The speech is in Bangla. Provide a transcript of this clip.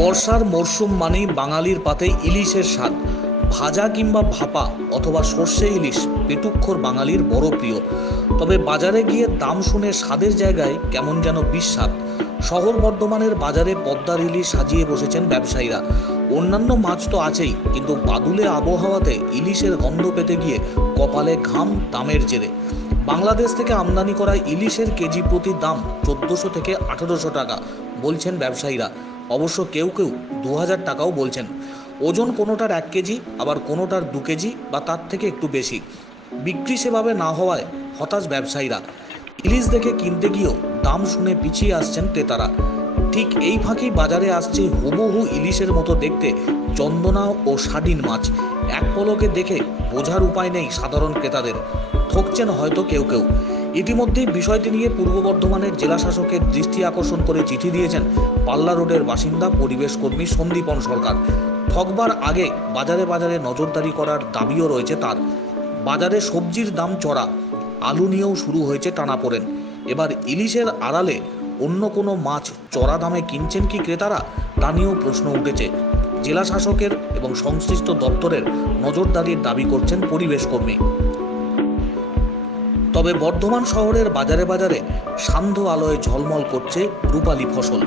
বর্ষার মরশুম মানেই বাঙালির পাতে ইলিশের স্বাদ। ভাজা কিংবা ভাপা অথবা সর্ষে ইলিশ পেটুক্ষর বাঙালির বড় প্রিয়। তবে বাজারে গিয়ে দাম শুনে স্বাদের জায়গায় কেমন যেন বিস্বাদ। শহর বর্ধমানের বাজারে পদ্মার ইলিশ সাজিয়ে বসেছেন ব্যবসায়ীরা। অন্যান্য মাছ তো আছেই, কিন্তু বাদুলে আবহাওয়াতে ইলিশের গন্ধ পেতে গিয়ে কপালে ঘাম দামের জেরে। বাংলাদেশ থেকে আমদানি করা ইলিশের কেজি প্রতি দাম চোদ্দোশো থেকে আঠেরোশো টাকা, বলছেন ব্যবসায়ীরা। অবশ্য কেউ কেউ দু হাজার টাকাও বলছেন। ওজন কোনোটার এক কেজি, আবার কোনোটার দু কেজি বা তার থেকে একটু বেশি। বিক্রি সেভাবে না হওয়ায় হতাশ ব্যবসায়ীরা। ইলিশ দেখে কিনতে গিয়েও দাম শুনে পিছিয়ে আসছেন ক্রেতারা। ঠিক এই ফাঁকেই বাজারে আসছে হুবহু ইলিশের মতো দেখতে চন্দনা ও সাডিন মাছ। এক পলকে দেখে বোঝার উপায় নেই সাধারণ ক্রেতাদের। ঠকছেন হয়তো কেউ কেউ। ইতিমধ্যেই বিষয়টি নিয়ে পূর্ব বর্ধমানের জেলা শাসকের দৃষ্টি আকর্ষণ করে চিঠি দিয়েছেন পাল্লা রোডের বাসিন্দা পরিবেশ কর্মী সন্দীপন সরকার। ঠকবার আগে বাজারে বাজারে নজরদারি করার দাবিও রয়েছে তার। বাজারে সবজির দাম চড়া, আলু নিয়েও শুরু হয়েছে টানাপোড়েন এবার ইলিশের আড়ালে অন্য কোনো মাছ চড়া দামে কিনছেন কি ক্রেতারা, তা নিয়েও প্রশ্ন উঠেছে। জেলা শাসকের এবং সংশ্লিষ্ট দপ্তরের নজরদারির দাবি করছেন পরিবেশ কর্মী। তবে বর্ধমান শহরের বাজারে বাজারে সান্ধ্য আলোয় ঝলমল করছে রূপালী ফসল